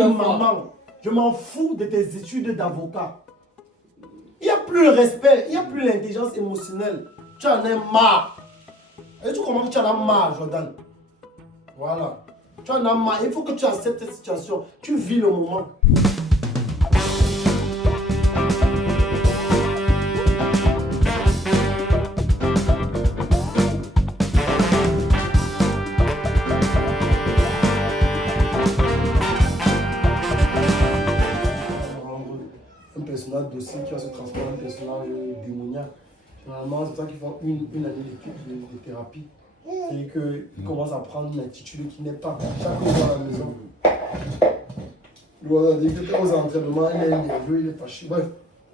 une maman. Je m'en fous de tes études d'avocat. Il n'y a plus le respect, il n'y a plus l'intelligence émotionnelle. Tu en as marre. Et tu comprends que tu en as marre, Jordan. Voilà. Tu en as marre. Il faut que tu acceptes cette situation. Tu vis le moment. Un personnage docile qui va se transformer en un personnage démoniaque. Généralement, c'est pour ça qu'ils font une année de thérapie. Et qu'ils commencent à prendre une attitude qui n'est pas chaque jour à la maison. Voilà, dès que tu es aux entraînements, il est nerveux, il est fâché. Bref,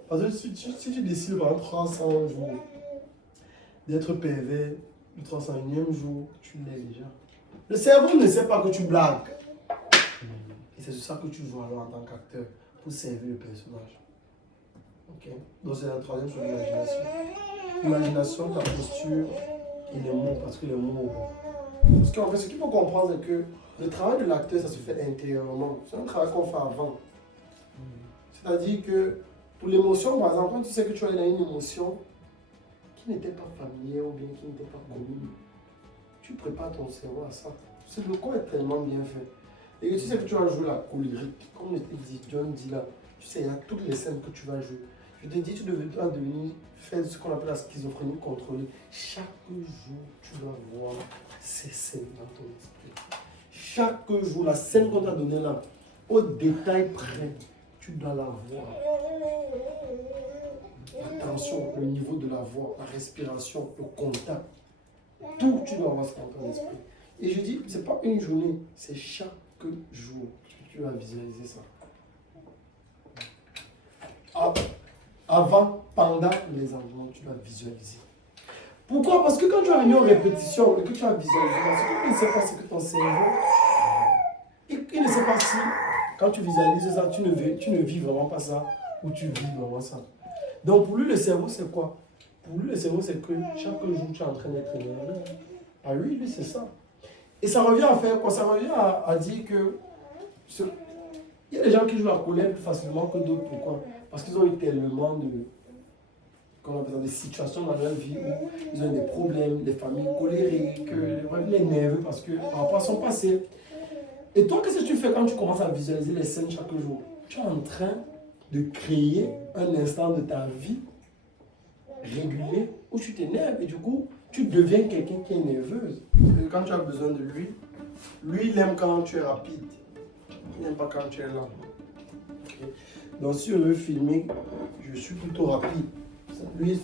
parce que si tu décides pendant 300 jours d'être pervers, le 301e jour, tu l'es déjà. Le cerveau ne sait pas que tu blagues. Et c'est sur ça que tu joues alors en tant qu'acteur, pour servir le personnage. Ok? Donc c'est la troisième chose, l'imagination. L'imagination, ta posture et les mots, parce que les mots... Parce qu'en fait, ce qu'il faut comprendre, c'est que le travail de l'acteur, ça se fait intérieurement. C'est un travail qu'on fait avant. C'est-à-dire que pour l'émotion, par exemple, quand tu sais que tu as une émotion qui n'était pas familière ou bien qui n'était pas commune, tu prépares ton cerveau à ça. Le corps est tellement bien fait. Et que tu sais que tu vas jouer la colérique, comme John dit là, tu sais, il y a toutes les scènes que tu vas jouer. Je te dis, tu dois devenir, faire ce qu'on appelle la schizophrénie contrôlée. Chaque jour, tu vas voir ces scènes dans ton esprit. Chaque jour, la scène qu'on t'a donnée là, au détail près, tu dois la voir. Attention, le niveau de la voix, la respiration, le contact. Tout, tu dois avoir ça dans ton esprit. Et je dis, ce n'est pas une journée, c'est chaque jour que tu vas visualiser ça. Avant, pendant les entraînements, tu dois visualiser. Pourquoi? Parce que quand tu vas venir aux répétitions et que tu vas visualiser, parce qu'il ne sait pas ce que ton cerveau... Il ne sait pas si, quand tu visualises ça, tu ne vis vraiment pas ça ou tu vis vraiment ça. Donc pour lui, le cerveau, c'est quoi? Pour lui, le cerveau, c'est que chaque jour, tu es en train d'être énervé. Ah oui, lui, c'est ça. Et ça revient à faire quoi? Ça revient à dire que... Il y a des gens qui jouent la colère plus facilement que d'autres. Pourquoi? Parce qu'ils ont eu tellement de situations dans leur vie où ils ont eu des problèmes, des familles colériques, les nerveux parce que par rapport à son passé. Et toi, qu'est-ce que tu fais quand tu commences à visualiser les scènes chaque jour? Tu es en train de créer un instant de ta vie régulier où tu t'énerves et du coup, tu deviens quelqu'un qui est nerveuse. Et quand tu as besoin de lui, il aime quand tu es rapide. Il n'aime pas quand tu es lent. Okay. Donc si on veut filmer, je suis plutôt rapide. Lui,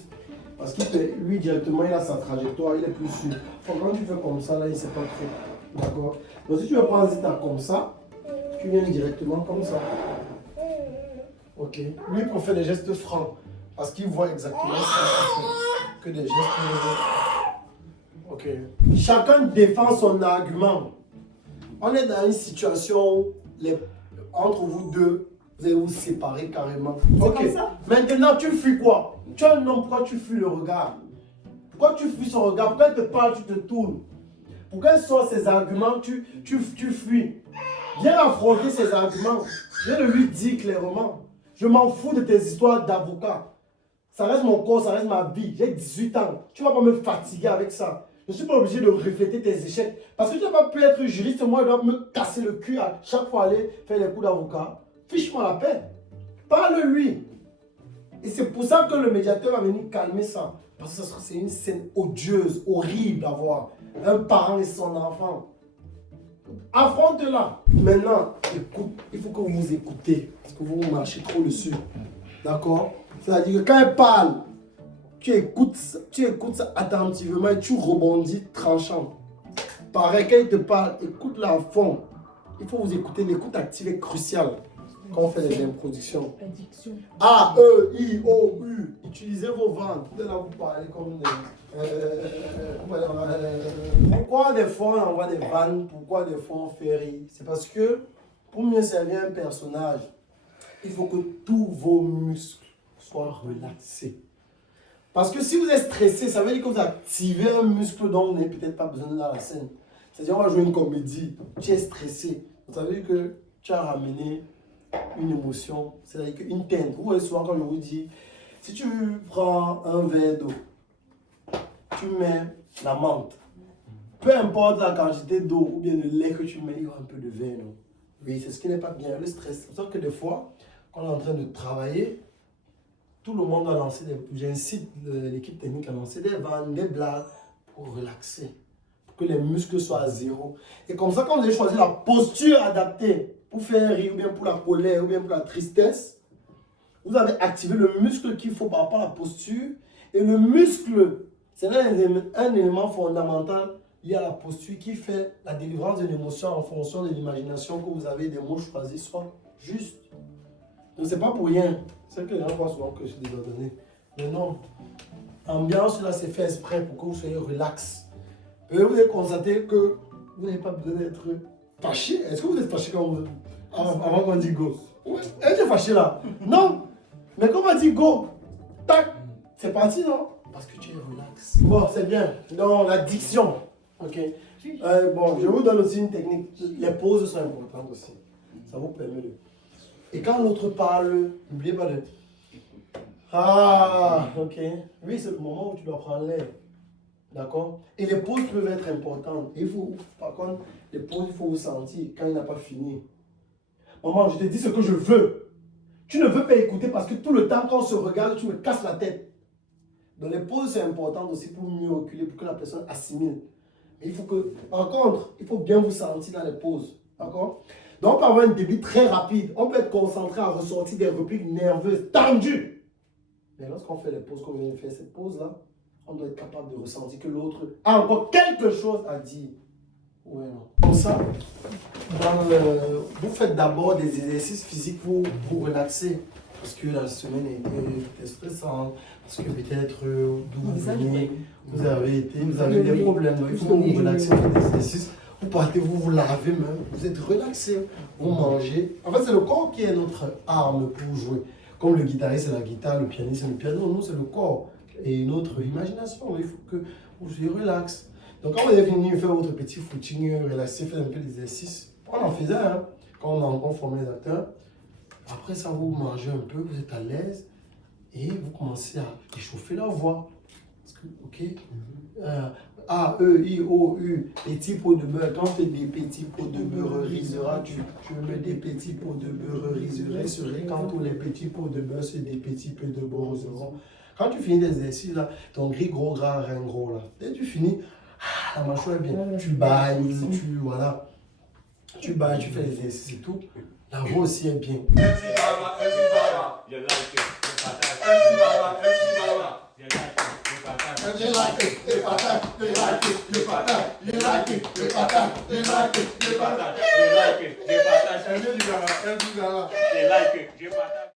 parce que lui directement, il a sa trajectoire, il est plus sûr. Quand tu fais comme ça, là, il ne sait pas trop. D'accord? Donc si tu veux prendre un état comme ça, tu viens directement comme ça. Ok? Lui, il préfère des gestes francs. Parce qu'il voit exactement ce que des gestes. Ok. Chacun défend son argument. On est dans une situation où entre vous deux, vous allez vous séparer carrément. Ok. Maintenant, tu fuis quoi? Tu es un homme, pourquoi tu fuis le regard? Pourquoi tu fuis son regard? Pourquoi elle te parle, tu te tournes? Pour quels sont ses arguments, tu fuis? Viens affronter ses arguments. Viens de lui dire clairement. Je m'en fous de tes histoires d'avocat. Ça reste mon corps, ça reste ma vie. J'ai 18 ans. Tu ne vas pas me fatiguer avec ça. Je ne suis pas obligé de refléter tes échecs. Parce que tu n'as pas pu être juriste, moi je dois me casser le cul à chaque fois aller faire les coups d'avocat. Fiche-moi la paix. Parle-lui. Et c'est pour ça que le médiateur va venir calmer ça. Parce que c'est une scène odieuse, horrible à voir. Un parent et son enfant. Affronte-la. Maintenant, écoute, il faut que vous vous écoutez. Parce que vous marchez trop dessus. D'accord? C'est-à-dire que quand elle parle, tu écoutes ça attentivement et tu rebondis tranchant. Pareil, quand elle te parle, écoute-la à fond. Il faut vous écouter. L'écoute active est cruciale quand on fait les introductions. A, E, I, O, U. Utilisez vos ventes. Là, vous parlez comme pourquoi des fois on envoie des vannes? Pourquoi des fois on fait rire? C'est parce que pour mieux servir un personnage, il faut que tous vos muscles soient relaxés. Parce que si vous êtes stressé, ça veut dire que vous activez un muscle dont vous n'avez peut-être pas besoin dans la scène. C'est-à-dire, on va jouer une comédie, tu es stressé. Ça veut dire que tu as ramené une émotion, c'est-à-dire une teinte. Vous voyez souvent quand je vous dis, si tu prends un verre d'eau, tu mets la menthe, peu importe la quantité d'eau ou bien le lait que tu mets, il y aura un peu de vin. Non? Oui, c'est ce qui n'est pas bien, le stress. C'est pour ça que des fois, quand on est en train de travailler, tout le monde a lancé j'incite l'équipe technique à lancer des vannes, des blagues pour relaxer, pour que les muscles soient à zéro. Et comme ça, quand vous avez choisi la posture adaptée pour faire rire, ou bien pour la colère, ou bien pour la tristesse, vous avez activé le muscle qu'il faut par rapport à la posture. Et le muscle, c'est un élément fondamental lié à la posture qui fait la délivrance de l'émotion en fonction de l'imagination que vous avez, des mots choisis, soit juste. Donc, c'est pas pour rien. C'est que les gens croient souvent que je suis désordonné. Mais non. L'ambiance, là, c'est fait exprès pour que vous soyez relax. Et vous allez constater que vous n'avez pas besoin d'être fâché. Est-ce que vous êtes fâché quand vous... avant qu'on dise go? Ouais. Est-ce que tu es fâché là? Non. Mais quand on dit go, tac, c'est parti, non? Parce que tu es relax. Bon, c'est bien. Donc, la diction. Ok. Bon, je vous donne aussi une technique. Les pauses sont importantes aussi. Ça vous permet de... Et quand l'autre parle, n'oubliez pas de... Ah, ok. Oui, c'est le moment où tu dois prendre l'air. D'accord? Et les pauses peuvent être importantes. Il faut, par contre, les pauses, il faut vous sentir quand il n'a pas fini. Maman, je te dis ce que je veux. Tu ne veux pas écouter parce que tout le temps, quand on se regarde, tu me casses la tête. Donc les pauses, c'est important aussi pour mieux reculer, pour que la personne assimile. Mais il faut que, par contre, il faut bien vous sentir dans les pauses. D'accord? Donc on peut avoir un débit très rapide. On peut être concentré à ressortir des répliques nerveuses, tendues. Mais lorsqu'on fait les pauses, comme on vient de faire cette pause-là, on doit être capable de ressentir que l'autre a encore quelque chose à dire. Ouais, non. Comme ça, vous faites d'abord des exercices physiques pour vous relaxer. Parce que la semaine était stressante, parce que peut-être d'où vous venez, vous avez des problèmes. Donc il faut vous relaxer, faire des exercices. Vous partez, vous lavez même, vous êtes relaxé, vous mangez. En fait, c'est le corps qui est notre arme pour jouer. Comme le guitariste, c'est la guitare, le pianiste, c'est le piano. Nous, c'est le corps et notre imagination. Il faut que vous soyez relax. Donc, quand vous avez fini de faire votre petit footing, relaxer, faire un peu d'exercice, on en faisait, hein, quand on formait les acteurs. Après ça, vous mangez un peu, vous êtes à l'aise et vous commencez à échauffer la voix. Parce que, ok, A, E, I, O, U, petit pot de beurre. Quand tu fais des petits pots de beurre riseras, tu mets des petits pots de beurre riserai. Quand tous les petits pots de beurre, c'est des petits pots de beurre riseront. Quand tu finis l'exercice, là, ton gris, gros, gras, rein gros, là. Dès que tu finis, la mâchoire est bien. Tu bailles, voilà. Tu bailles, tu fais l'exercice et tout. La voix aussi est bien. You like it,